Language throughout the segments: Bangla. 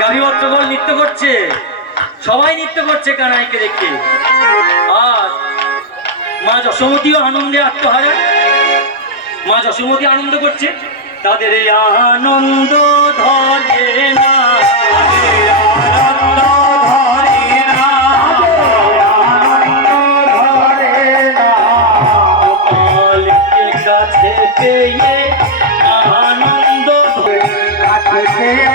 গাভীবত্সগণ নৃত্য করছে, সবাই নৃত্য করছে কানাইকে দেখে। আর মা যশোমতীও আনন্দে আত্মহারা, মা যশোমতী আনন্দ করছে। তাদের এই আনন্দ ধরে না, কাছে পেয়ে আনন্দ কাছে পেয়ে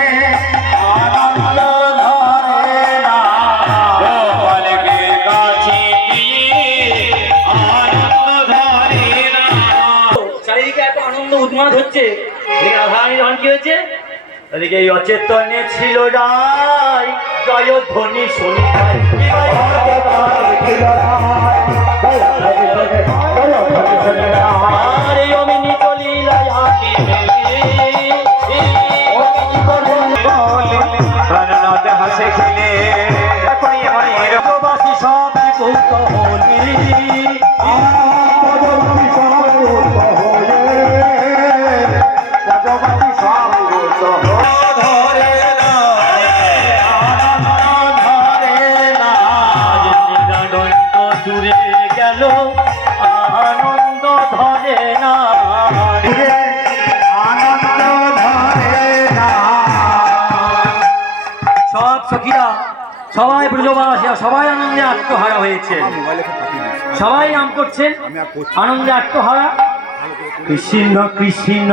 আনন্দ ধরে না, গোপালকে কাছে পেয়ে আনন্দ ধরে না। চারিদিকে এত আনন্দ উন্মাদ হচ্ছে, রাধারানী যখন কি হয়েছে, ওদিকে এই অচেতনে ছিল রায়, জয়ধ্বনি শুনি হাসে খেলে সব দূরে গেল আনন্দ ধরে না, আনন্দ ধরে না। সব সখীরা, সবাই ব্রজবাসীরা সবাই আনন্দে আত্মহারা হয়েছে, সবাই নাম করছেন আনন্দে আত্মহারা। কৃষ্ণ কৃষ্ণ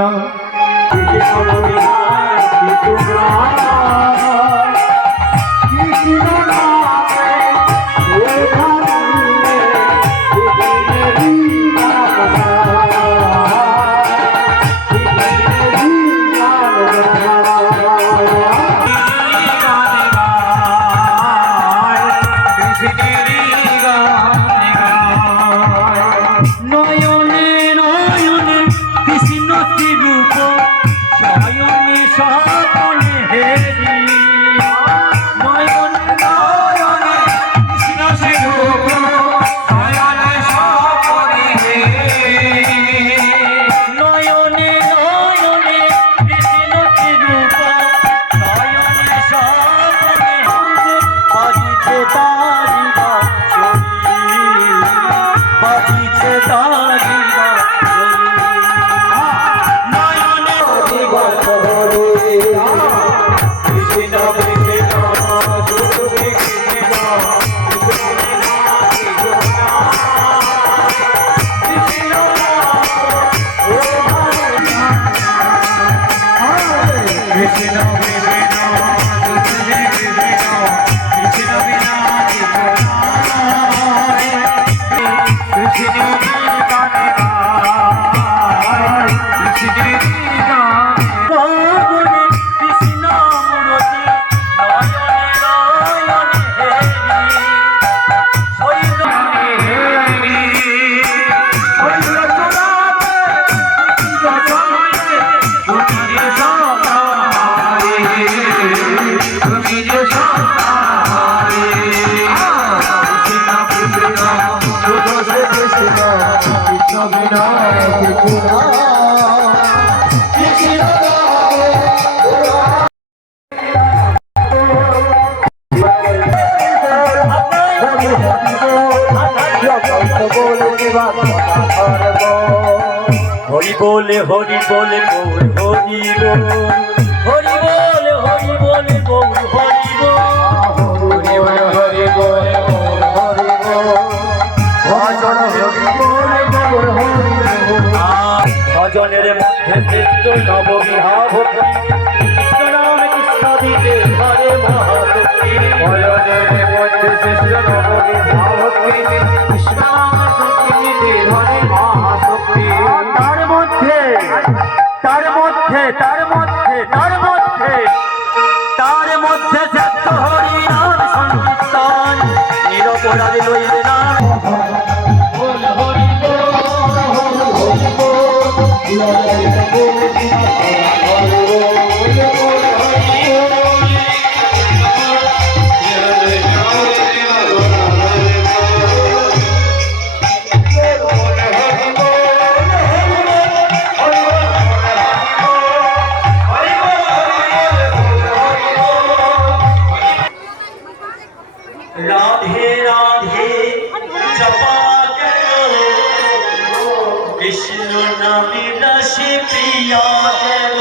হরি বলে হরি বলে গৌর হরি বল, হরি বলে হরি বলে গৌর হরি বল, হরি বলে হরি বলে গৌর হরি বল, ভজন হরি বলে গৌর হরি বল। ভজনের মধ্যে শ্রেষ্ঠ নববিহা ভক্তি, কৃষ্ণ নাম কৃষ্ণ দিতে ধরে মহাভক্তি। ভজনের মধ্যে শ্রেষ্ঠ নববিহা ভক্তি, কৃষ্ণ নাম শক্তি দিতে ধরে মহাশক্তি। তার মধ্যে তার মধ্যে তার মধ্যে তার মধ্যে তার মধ্যে শ্রেষ্ঠ হরি নাম সংকীর্তন, নিরপরাধী লইবে না। কৃষ্ণ নামে দাসে প্রিয়া যেন